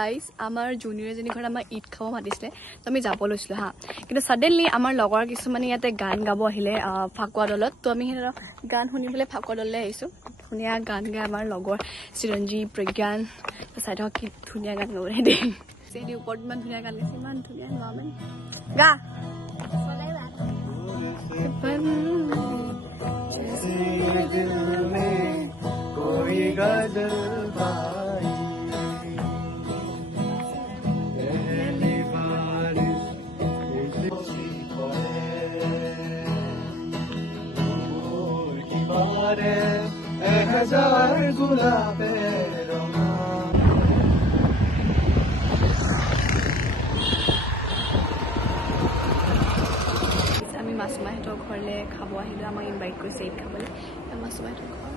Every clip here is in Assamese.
গাইস আমাৰ জুনিয়ৰ এজনী ঘৰত আমাৰ ঈদ খাব মাতিছিলে তো আমি যাব লৈছিলো হা কিন্তু সাডেনলি আমাৰ লগৰ কিছুমানে ইয়াতে গান গাব আহিলে ফাকুৱা দলত তো আমি হেৰ গান শুনিবলৈ ফাকুৱা দললৈ আহিছো ধুনীয়া গান গায় আমাৰ লগৰ চিৰঞ্জীৱ প্ৰজ্ঞান চাই থাকক কি ধুনীয়া গান গাব দে চেদি ওপৰত ইমান ধুনীয়া গান গাইছে ইমান ধুনীয়া নৰ্মেল গা कोई गजल हजार गुलाबे আমি মাছুমাহঁতৰ ঘৰলৈ খাব আহিলোঁ আমাক ইনভাইট কৰিছে ঈদ খাবলৈ মাছুমাহঁতৰ ঘৰ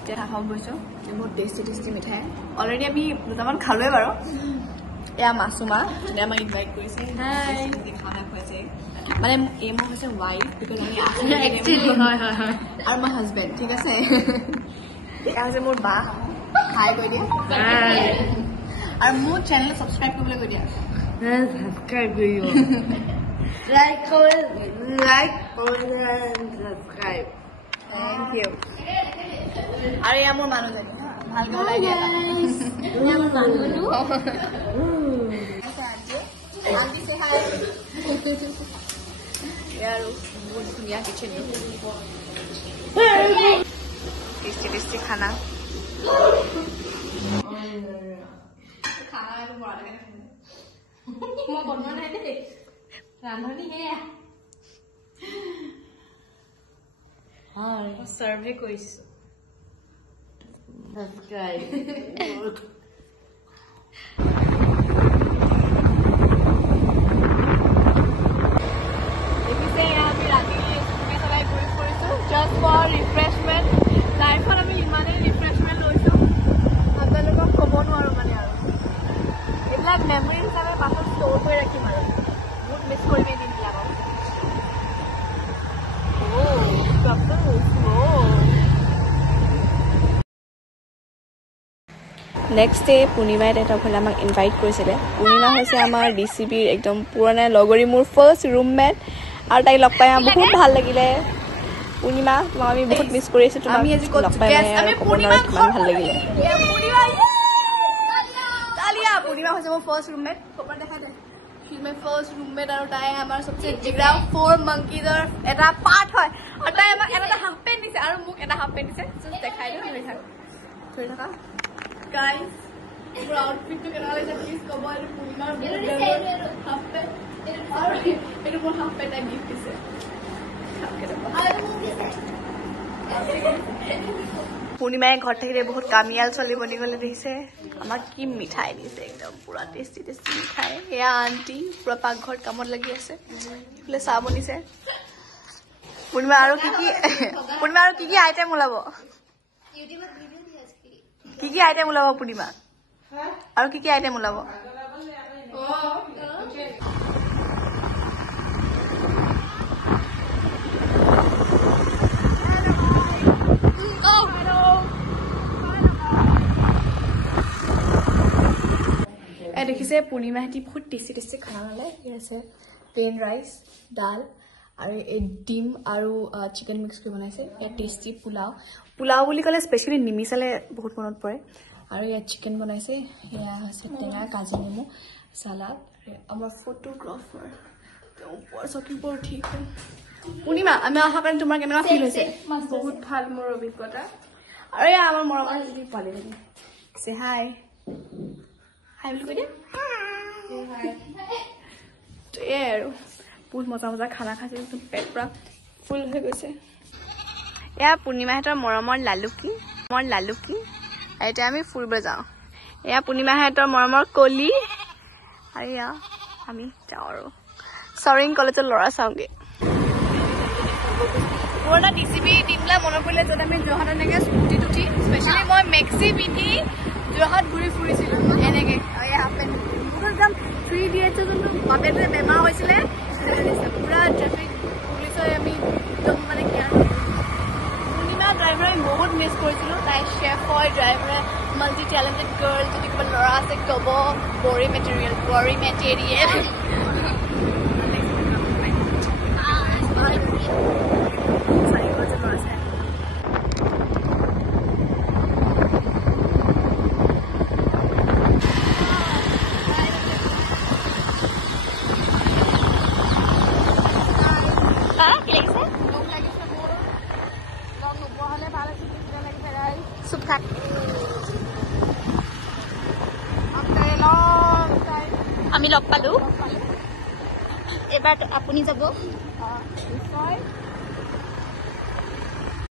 এতিয়া খাব গৈছোঁ বহুত টেষ্টি টেষ্টি মিঠাই অলৰেডি আমি দুটামান খালোৱে বাৰু এয়া মাছুমা এতিয়া আমাক ইনভাইট কৰিছে খানা খুৱাইছে মানে এই মোৰ হৈছে ৱাইফ বিকজ আমি আৰু মোৰ হাজবেণ্ড ঠিক আছে এয়া হৈছে মোৰ বা হাই কৈ দিয়া আৰু মোৰ চেনেল ছাবস্ক্ৰাইব কৰিবলৈ কৈ দিয়া Subscribe video. Like, subscribe. Thank you. আৰু এয়া মোৰ মানুহজনী ভালকৈ ওলাই দিয়া আন্টি say hi আৰু বহুত ধুনীয়া কিচেন টেষ্টি টেষ্টি খানা মই বনোৱা নাই দেই ৰান্ধনি সেয়া চাৰ্ভে কৰিছো Subscribe. দেখিছে আমি ৰাতি স্কুটি চলাই ঘূৰি ফুৰিছোঁ জাষ্ট ফৰ ৰিফ্ৰেছমেণ্ট লাইফত আমি ইমানেই ৰিফ্ৰেছমেণ্ট লৈছোঁ আপোনালোকক ক'ব নোৱাৰোঁ মানে আৰু এইবিলাক মেমৰি হিচাপে পাছত ষ্ট'ৰ কৰি ৰাখিম আৰু বহুত মিছ কৰিম এই দিনবিলাকক নেক্সট ডে পূৰ্ণিমাই তেহেঁতৰ ঘৰলৈ আমাক ইনভাইট কৰিছিলে পূৰ্ণিমা হৈছে আমাৰ DCBৰ একদম পুৰণা লগৰী মোৰ ফাৰ্ষ্ট ৰুমমেট আৰু তাইক লগ পাই বহুত ভাল লাগিলে পূৰ্ণিমা তোমাক আমি বহুত মিছ কৰি আছোঁ তোমাক লগ পাই কিমান ভাল লাগিলে পূৰ্ণিমা হৈছে মোৰ ফাৰ্ষ্ট ৰুমমেট খবৰ দেখা যায় মাই ফাৰ্ষ্ট ৰুমমেট আৰু তাই আমাৰ চবচে জিগৰা 4 monkeysৰ এটা পাৰ্ট হয় আৰু তাই আমাক এটা হাফ পেণ্ট দিছে আৰু মোক এটা হাফ পেণ্ট দিছে দেখাই দিওঁ ধৰি থাকা Guys, your outfit to get all is please come on Purnima half pant. It was half pant I give this. পূৰ্ণিমাই ঘৰত থাকিলে বহুত কামিয়াল ছোৱালী বনি গ'লে দেখিছে আমাক কি মিঠাই দিছে একদম পুৰা টেষ্টি টেষ্টি মিঠাই এয়া আণ্টি পুৰা পাকঘৰত কামত লাগি আছে এইফালে চাহ বনিছে পূৰ্ণিমা আৰু কি কি আইটেম ওলাব কি আইটেম ওলাব পূৰ্ণিমা আৰু কি আইটেম ওলাব দেখিছে পূৰ্ণিমাহঁতি বহুত টেষ্টি টেষ্টি খানা ল'লে আছে প্লেইন ৰাইচ ডাল আৰু এই ডিম আৰু চিকেন মিক্স কৰি বনাইছে ইয়াত টেষ্টি পোলাও বুলি ক'লে স্পেচিয়েলি নিমিচালে বহুত মনত পৰে আৰু ইয়াত চিকেন বনাইছে এয়া হৈছে টেঙা কাজি নেমু চালাড আমাৰ ফটোগ্ৰাফাৰ ওপৰ চকীবোৰ ঠিক হয় পূৰ্ণিমা আমি অহা কাৰণে তোমাৰ কেনেকুৱা ফিল হৈছে বহুত ভাল মোৰ অভিজ্ঞতা আৰু এয়া আমাৰ মৰমৰ যদি পোৱালি লাগি চে হাই হাই বুলি কৈ দিয়া এয়াই আৰু বহুত মজা মজা খানা খাইছে একদম পেট পুৰা ফুল হৈ গৈছে এয়া পূৰ্ণিমাহঁতৰ মৰমৰ লালুকি এতিয়া আমি ফুৰিব যাওঁ এয়া পূৰ্ণিমাহঁতৰ মৰমৰ কলি আৰু এয়া আমি যাওঁ আৰু চৰিং কলেজৰ ল'ৰা চাওঁগে পুৰণা DCB দিনবিলাক মনত পৰিলে য'ত আমি যোৰহাটত এনেকৈ স্কুটিত উঠি স্পেচিয়েলি মই মেক্সি পিন্ধি যোৰহাট ঘূৰি ফুৰিছিলোঁ এনেকৈ এয়া হাফ পেণ্ট বহুত একদম 3 Idiots যোনটো বাপেটোৱে বেমাৰ হৈছিলে পুৰা ট্ৰেফিক পুলিচৰ আমি একদম মানে কি আৰু পূৰ্ণিমা ড্ৰাইভাৰ আমি বহুত মিছ কৰিছিলোঁ তাই চেফ হয় ড্ৰাইভাৰে মাল্টি টেলেণ্টেড গাৰ্ল যদি কিবা ল'ৰা আছে ক'ব বৰি মেটেৰিয়েল আমি লগ পালো এবাৰ আপুনি যাব